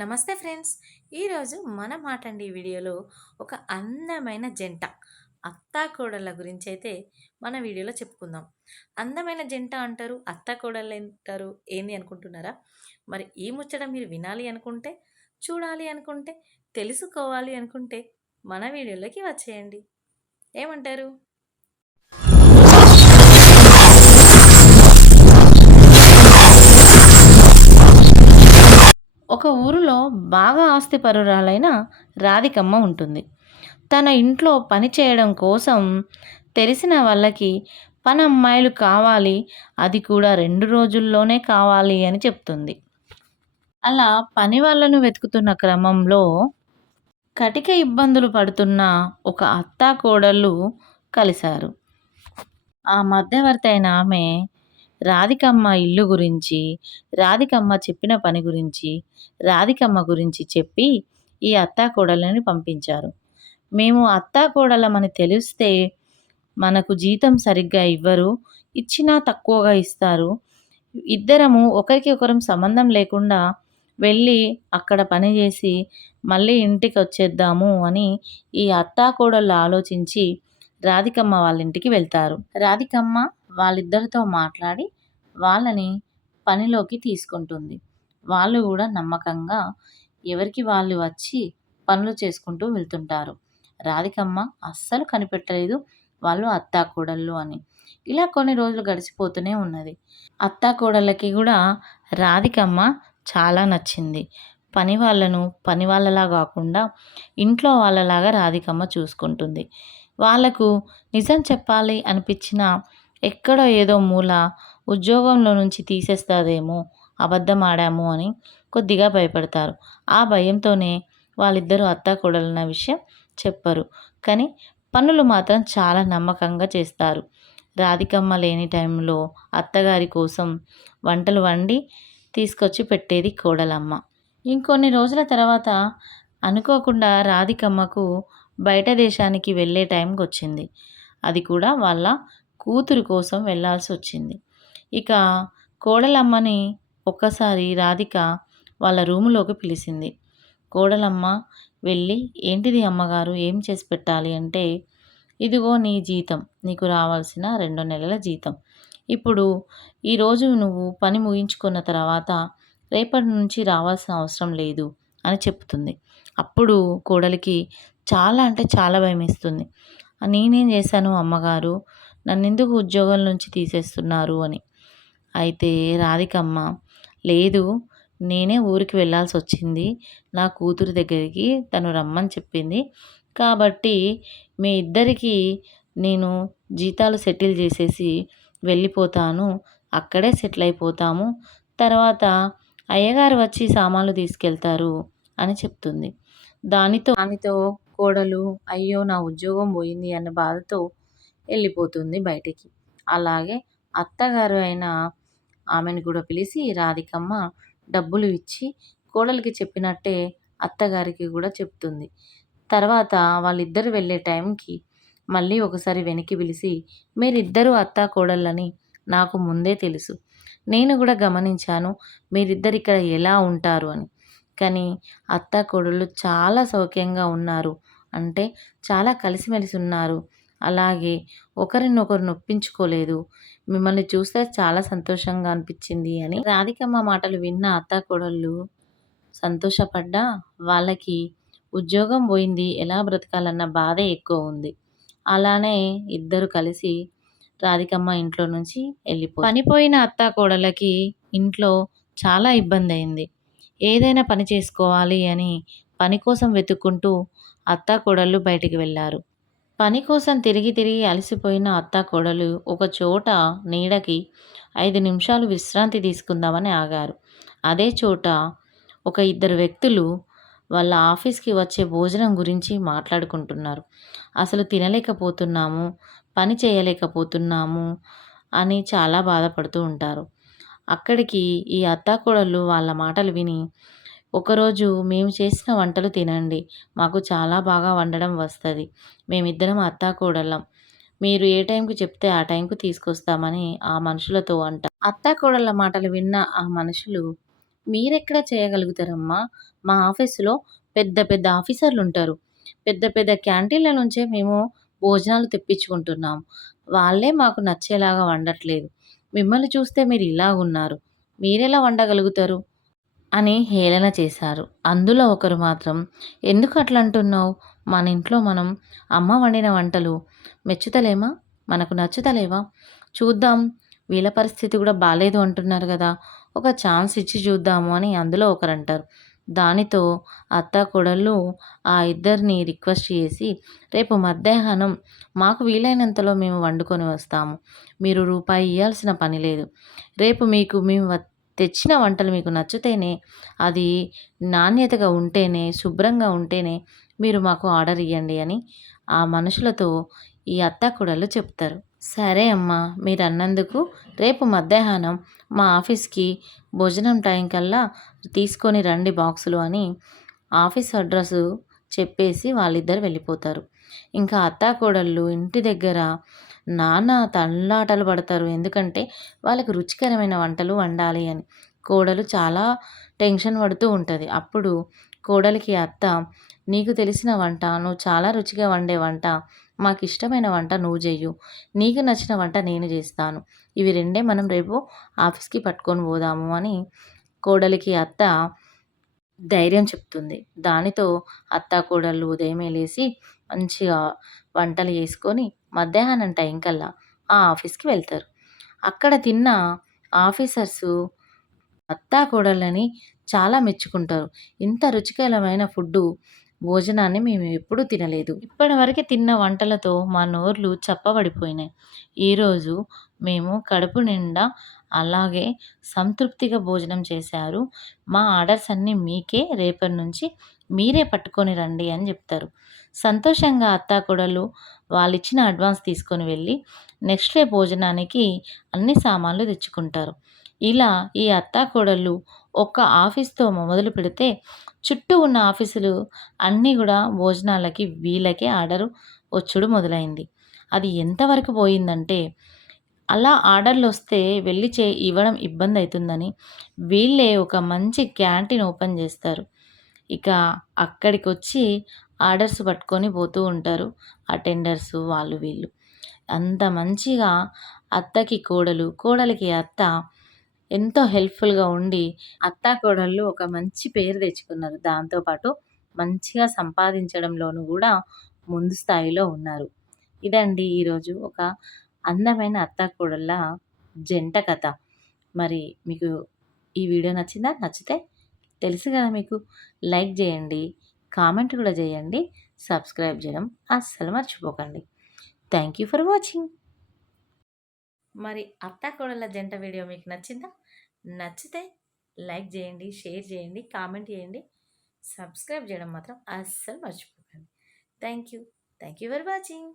నమస్తే ఫ్రెండ్స్. ఈరోజు మన మాటండి వీడియోలో ఒక అందమైన జంట అత్తాకోడళ్ళ గురించి అయితే మన వీడియోలో చెప్పుకుందాం. అందమైన జంట అంటారు, అత్తాకోడళ్ళు అంటారు, ఏంది అనుకుంటున్నారా? మరి ఈ ముచ్చట మీరు వినాలి అనుకుంటే, చూడాలి అనుకుంటే, తెలుసుకోవాలి అనుకుంటే మన వీడియోలోకి వచ్చేయండి. ఏమంటారు? ఒక ఊరిలో బాగా ఆస్తిపరురాలైన రాధికమ్మ ఉంటుంది. తన ఇంట్లో పని చేయడం కోసం తెలిసిన వాళ్ళకి పనమ్మాయిలు కావాలి, అది కూడా 2 రోజుల్లోనే కావాలి అని చెప్తుంది. అలా పని వాళ్ళను వెతుకుతున్న క్రమంలో కటిక ఇబ్బందులు పడుతున్న ఒక అత్తాకోడళ్ళు కలిశారు. ఆ మధ్యవర్తి అయిన ఆమె రాధికమ్మ ఇల్లు గురించి, రాధికమ్మ చెప్పిన పని గురించి, రాధికమ్మ గురించి చెప్పి ఈ అత్తాకోడళ్ళని పంపించారు. మేము అత్తాకోడళ్ళమని తెలిస్తే మనకు జీతం సరిగ్గా ఇవ్వరు, ఇచ్చినా తక్కువగా ఇస్తారు. ఇద్దరము ఒకరికి ఒకరం సంబంధం లేకుండా వెళ్ళి అక్కడ పని చేసి మళ్ళీ ఇంటికొచ్చేద్దాము అని ఈ అత్తాకోడళ్ళు ఆలోచించి రాధికమ్మ వాళ్ళ ఇంటికి వెళ్తారు. రాధికమ్మ వాళ్ళిద్దరితో మాట్లాడి వాళ్ళని పనిలోకి తీసుకుంటుంది. వాళ్ళు కూడా నమ్మకంగా ఎవరికి వాళ్ళు వచ్చి పనులు చేసుకుంటూ వెళ్తుంటారు. రాధికమ్మ అస్సలు కనిపెట్టలేదు వాళ్ళు అత్తాకోడళ్ళు అని. ఇలా కొన్ని రోజులు గడిచిపోతూనే ఉన్నది. అత్తాకోడళ్ళకి కూడా రాధికమ్మ చాలా నచ్చింది. పని వాళ్ళను పని వాళ్ళలా కాకుండా ఇంట్లో వాళ్ళలాగా రాధికమ్మ చూసుకుంటుంది. వాళ్ళకు నిజం చెప్పాలి అనిపించినా ఎక్కడో ఏదో మూల ఉద్యోగంలో నుంచి తీసేస్తాదేమో, అబద్ధం ఆడాము అని కొద్దిగా భయపడతారు. ఆ భయంతోనే వాళ్ళిద్దరూ అత్తాకోడలన్న విషయం చెప్పరు. కానీ పనులు మాత్రం చాలా నమ్మకంగా చేస్తారు. రాధికమ్మ లేని టైంలో అత్తగారి కోసం వంటలు వండి తీసుకొచ్చి పెట్టేది కోడలమ్మ. ఇంకొన్ని రోజుల తర్వాత అనుకోకుండా రాధికమ్మకు బయట దేశానికి వెళ్ళే టైంకొచ్చింది. అది కూడా వాళ్ళ కూతురు కోసం వెళ్ళాల్సి వచ్చింది. ఇక కోడలమ్మని ఒక్కసారి రాధిక వాళ్ళ రూములోకి పిలిచింది. కోడలమ్మ వెళ్ళి, ఏంటిది అమ్మగారు, ఏం చేసి పెట్టాలి అంటే, ఇదిగో నీ జీతం, నీకు రావాల్సిన 2 నెలల జీతం. ఇప్పుడు ఈరోజు నువ్వు పని ముగించుకున్న తర్వాత రేపటి నుంచి రావాల్సిన అవసరం లేదు అని చెప్తుంది. అప్పుడు కోడలికి చాలా అంటే చాలా భయమేస్తుంది. నేనేం చేశాను అమ్మగారు, నన్నెందుకు ఉద్యోగం నుంచి తీసేస్తున్నారు అని. అయితే రాధికమ్మ, లేదు, నేనే ఊరికి వెళ్ళాల్సి వచ్చింది, నా కూతురు దగ్గరికి తను రమ్మని చెప్పింది, కాబట్టి మీ ఇద్దరికీ నేను జీతాలు సెటిల్ చేసేసి వెళ్ళిపోతాను, అక్కడే సెటిల్ అయిపోతాము, తర్వాత అయ్యగారు వచ్చి సామాన్లు తీసుకెళ్తారు అని చెప్తుంది. దానితో కోడలు అయ్యో నా ఉద్యోగం పోయింది అన్న బాధతో వెళ్ళిపోతుంది బయటికి. అలాగే అత్తగారు అయిన ఆమెను కూడా పిలిచి రాధికమ్మ డబ్బులు ఇచ్చి కోడలికి చెప్పినట్టే అత్తగారికి కూడా చెప్తుంది. తర్వాత వాళ్ళిద్దరు వెళ్ళే టైంకి మళ్ళీ ఒకసారి వెనక్కి పిలిచి, మీరిద్దరూ అత్తా కోడళ్ళని నాకు ముందే తెలుసు, నేను కూడా గమనించాను మీరిద్దరు ఇక్కడ ఎలా ఉంటారు అని. కానీ అత్తా కోడళ్ళు చాలా సౌఖ్యంగా ఉన్నారు, అంటే చాలా కలిసిమెలిసి ఉన్నారు, అలాగే ఒకరినొకరు నొప్పించుకోలేదు, మిమ్మల్ని చూస్తే చాలా సంతోషంగా అనిపించింది అని రాధికమ్మ మాటలు విన్న అత్తాకోడళ్ళు సంతోషపడ్డా వాళ్ళకి ఉద్యోగం పోయింది, ఎలా బ్రతకాలన్న బాధే ఎక్కువ ఉంది. అలానే ఇద్దరు కలిసి రాధికమ్మ ఇంట్లో నుంచి పనిపోయిన అత్తాకోడళ్ళకి ఇంట్లో చాలా ఇబ్బంది అయింది. ఏదైనా పని చేసుకోవాలి అని పని కోసం వెతుక్కుంటూ అత్తాకోడళ్ళు బయటికి వెళ్ళారు. పని కోసం తిరిగి తిరిగి అలసిపోయిన అత్తాకోడలు ఒక చోట నీడకి 5 నిమిషాలు విశ్రాంతి తీసుకుందామని ఆగారు. అదే చోట ఒక ఇద్దరు వ్యక్తులు వాళ్ళ ఆఫీస్కి వచ్చే భోజనం గురించి మాట్లాడుకుంటున్నారు. అసలు తినలేకపోతున్నాము, పని చేయలేకపోతున్నాము అని చాలా బాధపడుతూ ఉంటారు. అక్కడికి ఈ అత్తాకోడళ్ళు వాళ్ళ మాటలు విని, ఒకరోజు మేము చేసిన వంటలు తినండి, మాకు చాలా బాగా వండడం వస్తుంది, మేమిద్దరం అత్తాకోడళ్ళం, మీరు ఏ టైంకి చెప్తే ఆ టైంకి తీసుకొస్తామని ఆ మనుషులతో అంటారు. అత్తాకోడళ్ళ మాటలు విన్న ఆ మనుషులు మీరెక్కడ చేయగలుగుతారమ్మా? మా ఆఫీస్‌లో పెద్ద పెద్ద ఆఫీసర్లుంటారు. పెద్ద పెద్ద క్యాంటీన్‌ల నుంచే మేము భోజనాలు తెప్పించుకుంటున్నాం. వాళ్ళే మాకు నచ్చేలాగా వండట్లేదు. మిమ్మల్ని చూస్తే మీరు ఇలాగున్నారు. మీరెలా వండగలుగుతారు? అని హేళన చేశారు. అందులో ఒకరు మాత్రం "ఎందుకు అట్లంటున్నావు? మన ఇంట్లో మనం అమ్మ వండిన వంటలు మెచ్చుతలేమా? మనకు నచ్చుతలేవా? చూద్దాం వీళ్ళ పరిస్థితి కూడా బాలేదు అంటున్నారు గదా! ఒక ఛాన్స్ ఇచ్చి చూద్దాము" అని అందులో ఒకరంటారు. దానితో అత్తాకోడళ్ళు ఆ ఇద్దరిని రిక్వెస్ట్ చేసి "రేపు మధ్యాహ్నం మాకు వీలైనంతలో మేము వండుకొని వస్తాము. మీరు రూపాయి ఇయ్యాల్సిన పని లేదు. రేపు మీకు మేము తెచ్చిన వంటలు మీకు నచ్చితేనే, అది నాణ్యతగా ఉంటేనే, శుభ్రంగా ఉంటేనే మీరు మాకు ఆర్డర్ ఇయ్యండి" అని ఆ మనుషులతో ఈ అత్తాకోడళ్ళు చెప్తారు. సరే అమ్మా! మీరన్నందుకు రేపు మధ్యాహ్నం మా ఆఫీస్‌కి భోజనం టైం కల్లా తీసుకొని రండి బాక్సులు అని ఆఫీస్ అడ్రసు చెప్పేసి వాళ్ళిద్దరు వెళ్ళిపోతారు. ఇంకా అత్తాకోడళ్ళు ఇంటి దగ్గర నానా తన్లాటలు పడతారు. ఎందుకంటే వాళ్ళకి రుచికరమైన వంటలు వండాలి అని. కోడలు చాలా టెన్షన్ పడుతూ ఉంటది. అప్పుడు కోడలికి అత్త, "నీకు తెలిసిన వంట, నువ్వు చాలా రుచిగా వండే వంట, మాకిష్టమైన వంట నువ్వు జెయ్యు. నీకు నచ్చిన వంట నేను జేస్తాను. ఇవి రెండే మనం రేపు ఆఫీస్‌కి పట్టుకొని పోదాము" అని కోడలికి అత్త ధైర్యం చెప్తుంది. దానితో అత్తాకోడళ్ళు ఉదయమే లేసి మంచిగా వంటలు చేసుకొని మధ్యాహ్నం టైం కల్లా ఆ ఆఫీస్‌కి వెళ్తారు. అక్కడ తిన్న ఆఫీసర్సు అత్తాకోడళ్ళని చాలా మెచ్చుకుంటారు. ఇంత రుచికరమైన భోజనాన్ని మేము ఎప్పుడూ తినలేదు. ఇప్పటివరకు తిన్న వంటలతో మా నోర్లు చప్పబడిపోయినాయి. ఈరోజు మేము కడుపు నిండా అలాగే సంతృప్తిగా భోజనం చేశారు. మా ఆర్డర్స్ అన్నీ మీకే రేపటి నుంచి మీరే పట్టుకొని రండి అని చెప్తారు. సంతోషంగా అత్తాకోడళ్ళు వాళ్ళిచ్చిన అడ్వాన్స్ తీసుకొని వెళ్ళి నెక్స్ట్ డే భోజనానికి అన్ని సామాన్లు తెచ్చుకుంటారు. ఇలా ఈ అత్తాకోడళ్ళు ఒక్క ఆఫీస్‌తో మొదలుపెడితే చుట్టూ ఉన్న ఆఫీసులు అన్నీ గూడా భోజనాలకి వీళ్ళకే ఆర్డరు వచ్చుడు మొదలైంది. అది ఎంతవరకు పోయిందంటే, అలా ఆర్డర్‌లొస్తే వెళ్ళి ఇవ్వడం ఇబ్బందయితుందని వీళ్ళే ఒక మంచి క్యాంటీన్ ఓపెన్ జేస్తారు. ఇక అక్కడికొచ్చి ఆర్డర్స్ పట్టుకొని పోతూ ఉంటారు అటెండర్సు వాళ్ళు వీళ్ళు. అంత మంచిగా అత్తకి కోడలు, కోడలికి అత్త ఎంతో హెల్ప్‌ఫుల్‌గా ఉండి అత్తాకోడళ్ళు ఒక మంచి పేరు తెచ్చుకున్నారు. దాంతో పాటు మంచిగా సంపాదించడంలోనూ గూడా ముందు స్థాయిలో ఉన్నారు. ఇదండి ఈరోజు ఒక అందమైన అత్తాకోడళ్ళ జంట కథ. మరి మీకు ఈ వీడియో నచ్చిందా? నచ్చితే తెలుసు గదా మీకు. లైక్ జేయండి, కామెంట్ గూడా జేయండి, సబ్స్క్రైబ్ జేయడం అస్సలు మర్చిపోకండి. Thank you for watching. మరి అత్తాకోడళ్ళ జంట వీడియో మీకు నచ్చిందా? నచ్చితే లైక్ జేయండి, షేర్ జేయండి, కామెంట్ జేయండి, సబ్స్క్రైబ్ జేయడం మాత్రం అస్సలు మర్చిపోకండి. Thank you. Thank you for watching.